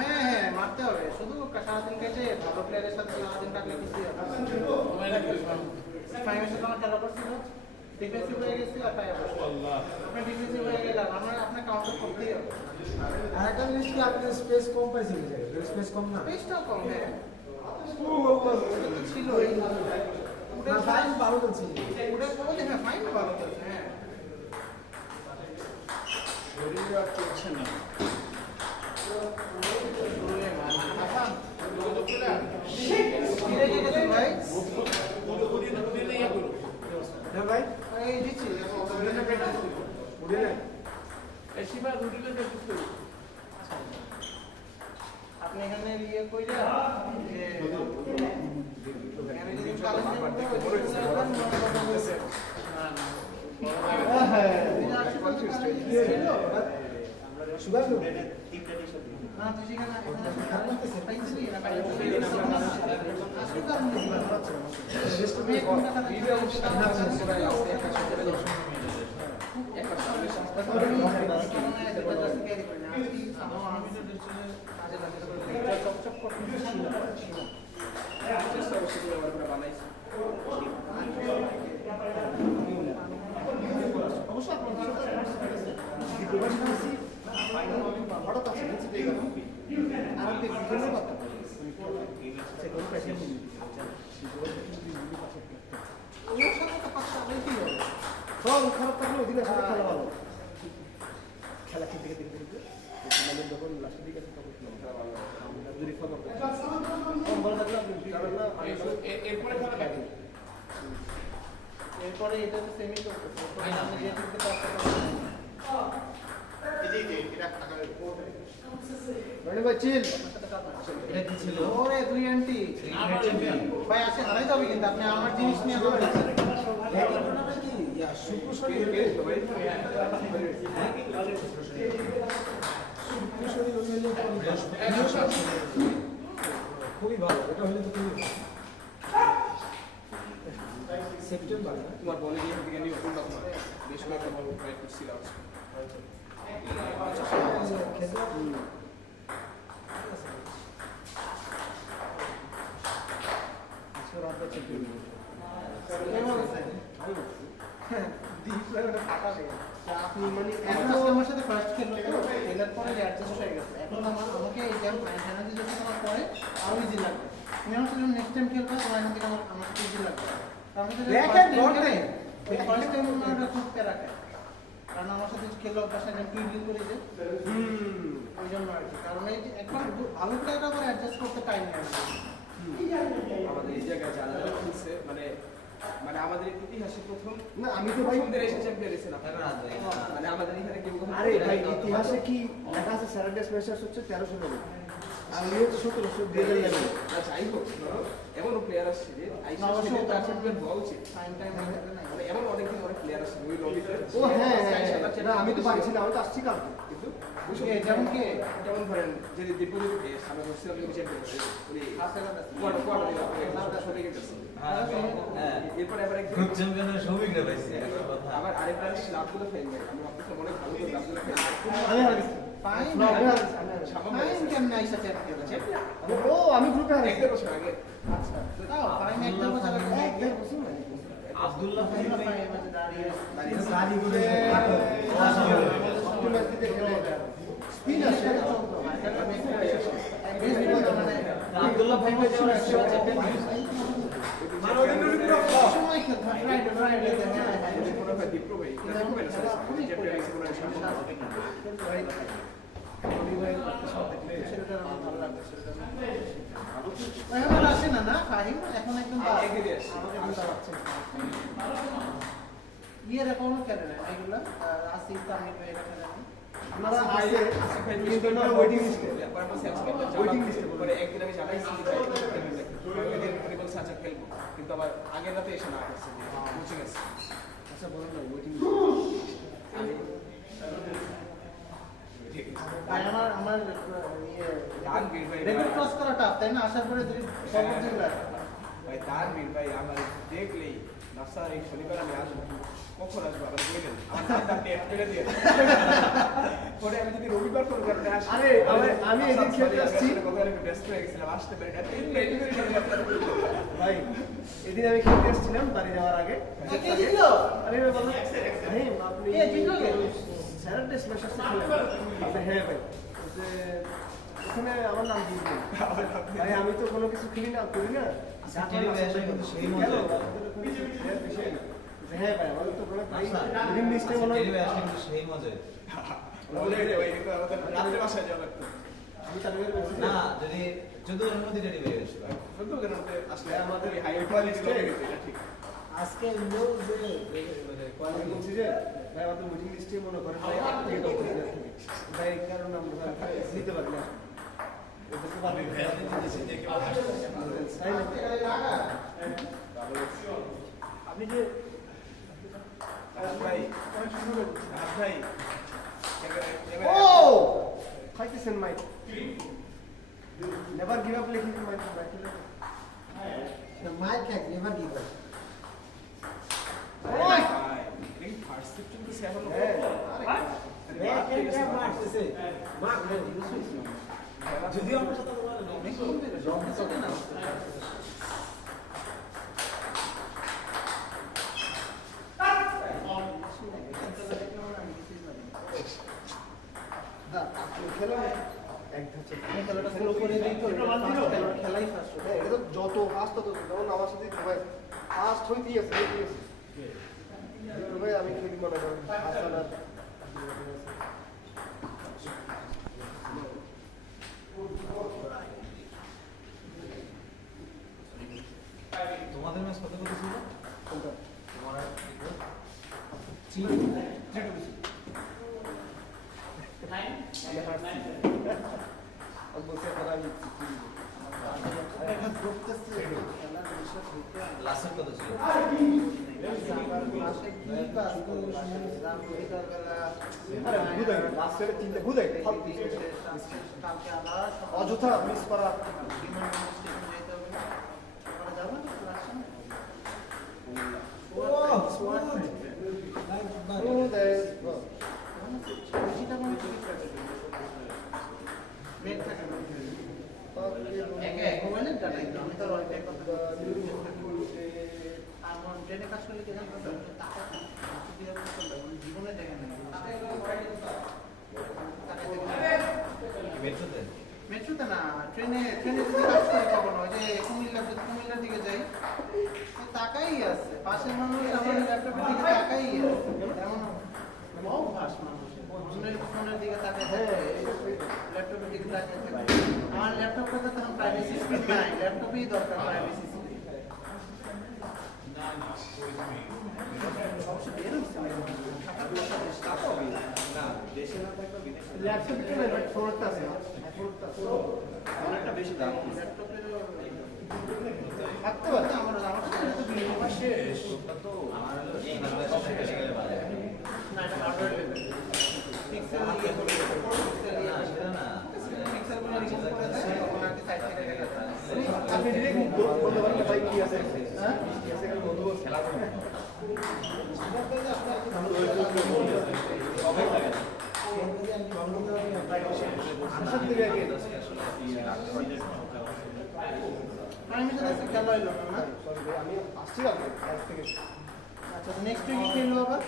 হ্যাঁ মারতে হবে শুধু সারাদিন কেটে ভালো প্লেয়ারের সাথে সারাদিন কাটলে কিছু ফাইনাল সাথে আমার খেলা করছিল ডিফেন্সিভ হয়ে গেছি আর আপনার ডিফেন্সিভ হয়ে গেলে আপনার কাউন্টার করতেই হবে আর একটা জিনিস কি আপনার স্পেস কম পাইছিল স্পেস কম না স্পেসটাও কম হ্যাঁ ছিল ফাইন ভালো চলছে ওটা বলতে হ্যাঁ ফাইন ভালো চলছে হ্যাঁ শরীর আর চলছে না ভাই এই দিচ্ছি আপনি এখানে ইয়ে কইরা যে আমি যদি কালেজ সুগার না তুই সেখানে পাইছিলি না হঠাৎ আছে নিচে পেয়ে গেল আর বিভিন্ন কথা সব খারাপ থাকলে ওদিকে সাথে খেলা ভালো খেলা খেলতে খেলতে খেলতে যখন লাস্টের দিকে আছে তখন খেলা ভালো যদি খবর ভালো থাকলে এরপরে এটা তো সেমি করতেছে আমি যে করতে ভাই চিল এটা কি ছিল ওরে দুই আন্টি ভাই আসে হারাই যাবে কিন্তু আপনি আমার জিনিস নিয়ে হবে খুবই ভালো এটা হলে তো খুবই সেপ্টেম্বর তোমার বলে দিয়ে দিকে নিয়ে কোনটা তোমার বেশ কয়েকটা বল ট্রাই করছিলাম আপনি মানে আমার সাথে ফার্স্ট খেললো খেলার পরে অ্যাডজাস্ট হয়ে গেছে এখন আমাকে এই গেম ফাইনাল যদি তোমার পরে আরো ইজি লাগবে তুমি আমার সাথে নেক্সট টাইম খেলবে তোমার এখান থেকে আমার ইজি লাগবে আমি যদি ফার্স্ট টাইম ওটা খুব প্যারা খায় কারণ আমার সাথে খেলো বাসায় গেম টুইলিং করে যে ওই জন্য আর কি কারণ এই যে একবার ভালো প্লেয়ার আবার অ্যাডজাস্ট করতে টাইম নেয় আমাদের এই জায়গায় যারা যারা খেলছে মানে মানে আমাদের ইতিহাসে প্রথম না আমি তো ভাই প্রথমদের এশিয়ান চ্যাম্পিয়ন হয়েছে না মানে আমাদের এখানে কেউ আরে ভাই ইতিহাসে কি লেখা আছে স্যাটারডে স্পেশাল হচ্ছে 1300 টাকা আর নিয়ে 1700 দিয়ে দেন লাগে না যাই হোক এমনও প্লেয়ার আসছে যে আইসিসি চ্যাম্পিয়ন হওয়া উচিত টাইম টাইম মানে এমন অনেকদিন অনেক প্লেয়ার আসছে ওই লবিতে ও হ্যাঁ না আমি তো পারছি না আমি তো আসছি কালকে কিন্তু যেমন কি যেমন ধরেন যে দীপজীবীকে সামনে বসছিলাম উনি চ্যাম্পিয়ন উনি কোয়ার্টার কোয়ার্টার সবাই গেছে এরপর আবার একদিন গ্রুপ চ্যাম্পিয়নের সৌভিকরা পাইছে আবার আরেকটা লাভগুলো ফেল নাই আমি ভাবতেছি অনেক ভালো করে লাভগুলো ফেল আমি হারিয়েছি ফাইন ফাইন কেমন আইসা চ্যাম্পিয়ন ও আমি গ্রুপে এক হারিয়েছি দেড় বছর আগে আচ্ছা তাও ফাইন একটা বছর আগে এক বছর না আব্দুল্লাহ ভাই গাড়ি করে ম্যাচ দিতে খেলে স্পিন আসে আব্দুল্লাহ ভাই চ্যাম্পিয়ন সময় খেলতে ফ্রাইডে ফ্রাইডে কোনো ভাই দীপ্র ভাই চ্যাম্পিয়ন হয়েছে কোনো এখন আসে না না ফাহিম এখন একদম ইয়ের এখনো খেলে না এগুলা আসিফ তামিম এরা খেলে না আপনারা আসে কিন্তু না ওয়েটিং লিস্টে ওয়েটিং লিস্টে পরে একদিন আমি জানাইছি যে খেলবো কিন্তু আবার আগের রাতে এসে না করছে কোচিং আছে আচ্ছা বলেন না ওয়েটিং ভাই আমার ইয়ে রেকর্ড ক্রস করা টাফ তাই না আসার পরে যদি সর্বোচ্চ ভাই তানভীর ভাই আমার দেখলেই নাসার এই শনিবার আমি আসবো কখন কখন আসবে আবার বলেন আমার নামটা টেপ করে দিয়ে পরে আমি যদি রবিবার কোন কারণে আসি আরে আমি এদিন খেলতে আসছি কথা একটু ব্যস্ত হয়ে গেছিলাম আসতে পারি না ভাই এদিন আমি খেলতে আসছিলাম বাড়ি যাওয়ার আগে কে জিতল? আরে ভাই বললাম ভাই আপনি কে জিতল কে? স্যাটারডে স্ম্যাশ আসতে খেলেন আপনি হ্যাঁ ভাই যে ওখানে আমার নাম দিয়ে দিন ভাই আমি তো কোনো কিছু খেলি না করি না টেলিভিশনে আসলে কিন্তু সেই মজা। গেল, হ্যাঁ ভাই আমাদের তো কোনো এদিন লিস্টে মনে হয় টেলিভিশনে আসলে কিন্তু সেই মজা। বলে ওই কিন্তু আমাদের রাতে বাসায় যাওয়া লাগতো আমি তাহলে না, যদি ওর মধ্যে টেলিভিশন আসবে। শুধু কেন আসলে আমাদের হাই কোয়ালিটি লাগে গেছে এটা ঠিক আজকে এমনিও যে আমি বলছি যে ভাই আমাদের মিটিং লিস্টে মনে করেন ভাই 8 থেকে 10 দিনের থেকে ভাই কারণ আমরা নিতে পারি না এদেরকে বাদ দিতে তাই না? আপনি যে ভাই ভাই ও খাইতেছেন মাইক নেভার গিভ আপ লিখি মাইক মাইক এক নেভার গিভ আপ। ওই এই ফার্স্ট সেকশন কি সেভেন যদি আমার সাথে যত ফাস্ট তত যেমন আমার সাথে ভাই ফাস্ট হইতেই আছে ভাই আমি খেলি মনে করেন হাসান আর তোমাদের ম্যাচ কত কত ছিল? কোনটা তোমার আর আমি হারছি আমি বলছি এখন আমি লাস্টের কত ছিল? অযথা মিস করা ট্রেনে কাজ করলে কি জানো টাকা জীবনে দেখে নেই মেট্রোতে? মেট্রোতে না, ট্রেনে যদি কাজ করি কখনো ওই যে কুমিল্লার দিকে যাই তাকাই আছে পাশের মানুষ আমার ল্যাপটপের দিকে তাকাই আছে এমন অভ্যাস মানুষের অন্যের ফোনের দিকে তাকাই ল্যাপটপের দিকে তাকাই থাকে। আমার ল্যাপটপটাতে তখন প্রাইভেসি স্ক্রিন নাই, ল্যাপটপেই দরকার প্রাইভেসি স্ক্রিন। ল্যাপটপ কিনে ভাই ফোনটা আছে অনেকটা বেশি দাম ল্যাপটপের থাকতে পারে আমার সাথে তো বিল শেষ আমার হলো বাংলাদেশে থেকে গেলে ভালো। না এটা হার্ডওয়্যার লেভেল পিক্সেল ইয়ে করে না, সেটা না। পিক্সেলগুলো রিমুভ করে দেয় তখন আর কি সাইড থেকে দেখা যায়। আপনি ডিরেক্ট বলতে পারেন ভাই কি আছে হ্যাঁ কি আছে বন্ধু খেলা করে আসার দিকে আগে আমি তো আজকে খেলা হইলো না। সরি ভাই আমি আসছিলাম কাজ থেকে আচ্ছা নেক্সট উইকে খেলবো আবার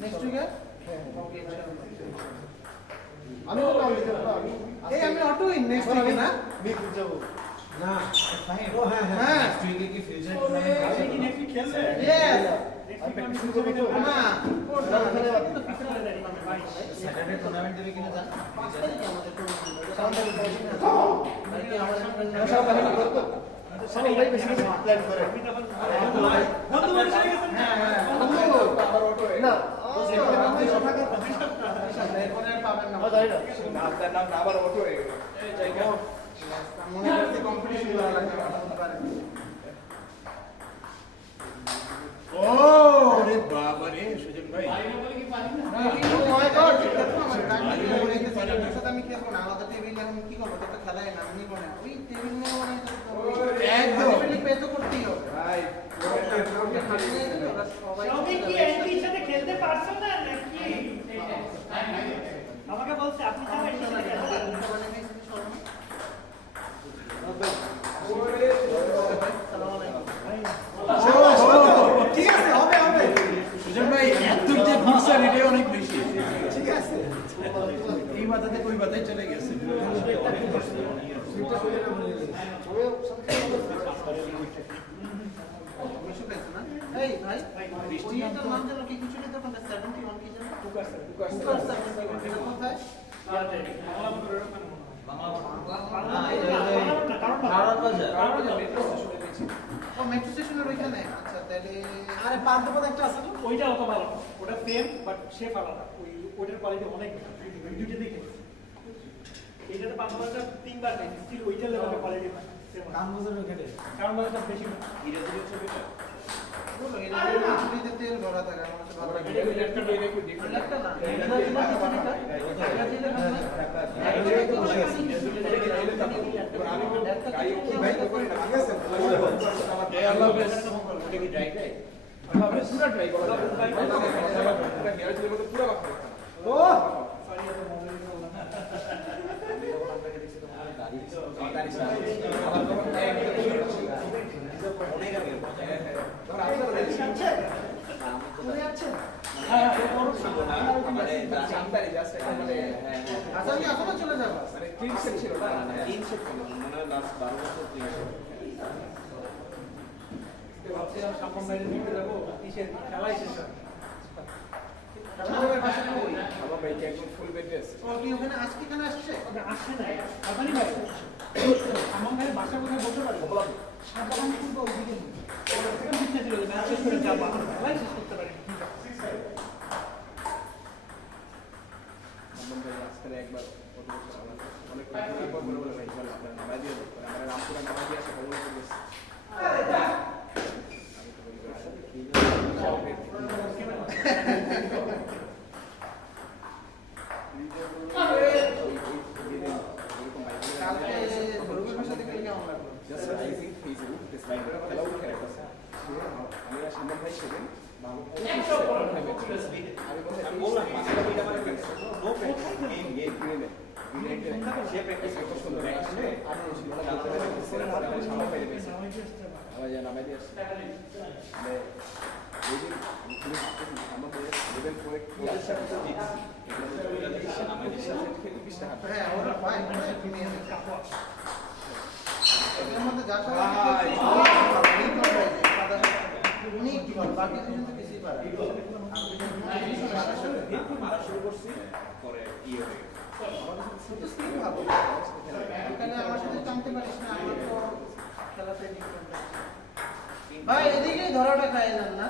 নেক্সট উইকে হ্যাঁ ওকে আমি তো নাম দিতে পারবো আমি এই আমি অটো ইন নেক্সট উইকে না মিরপুর যাবো না, ফাহিম। হ্যাঁ। নেক্সট উইকে কি ফিউচার টুর্নামেন্ট আছে? ইয়েস আমি প্র্যাকটিস করবো তো না স্যাটারডে টুর্নামেন্ট দেবে কিনা জান? সবাই ভাই বেশি বেশি প্ল্যান করে না আপনার নাম আবার অটো হয়ে গেল মনে করতে কম্পিটিশন করা লাগবে ও রে বাবা রে সুজন ভাই আমি খেলবো না আলাদা টেবিল এখন কি করবো তো খেলায় না আমি নিবো না ওই টেবিল নিয়ে একদম। পে তো করতেই হবে ভাই সবাই সবাই কি একই সাথে শুকাইছে না? এই ভাই, ওইটার নাম যেন কি কিছু লিখতে পারবেন? 71 কি যেন? কুকার 71 এটা কোথায়? না, এটা ভারত বাজার। ও মেট্রো স্টেশনের ওইখানে। আচ্ছা তাহলে আরে পান্থপথ একটা আছে না? ওইটা অত ভালো না। ওটা সেম বাট শেপ আলাদা। ওইটার কোয়ালিটি অনেক দুইটা দেখে এইটাতে 5 হাজার 3 বার দেখি স্টিল ওইটার লেভেলের কোয়ালিটি না সেম কামবাজার ওখানে। কারণ বাজারটা বেশি না বলো এটা চুরিতে তেল ভরা থাকে আমার কাছে ভালো লাগে। একটা না। আচ্ছা আমি এখনো চলে যাবো। ভাবছিলাম সামন বাইরে নিতে যাবো কিসের খেলাই শেষ হয় আমাদের বাসা কই? ফুল ও কি ওখানে আজকে এখানে আসছে? ওটা আসছে না আপনারই ভাই সামন বাইরে বাসা কোথায় বসে পারে সাধারণ ফুটবল ওইদিকে সেখানে ইচ্ছা ছিল যে ম্যাচ শেষ করে যাবো খেলাই শেষ করতে পারি একবার অনেক ভাই আপনার নামাই দিয়ে আমরা রামপুরা নামাই দিয়ে আসে খবর কালকে ধর্মের ভাষা থেকে কেমন লাগলো? সামনে ভাই সেদিন হ্যাঁ ওরা পায় তুমি এর মধ্যে যা সব উনি কি বল বাকি দুজন তো কিছুই পারে মারা শুরু করছি পরে ইয়ে হয়ে গেছে তো স্কিল ভালো এখানে আমার সাথে জানতে পারিস না আমার তো খেলাতে ডিফারেন্ট ভাই এদিকেই ধরাটা খাই না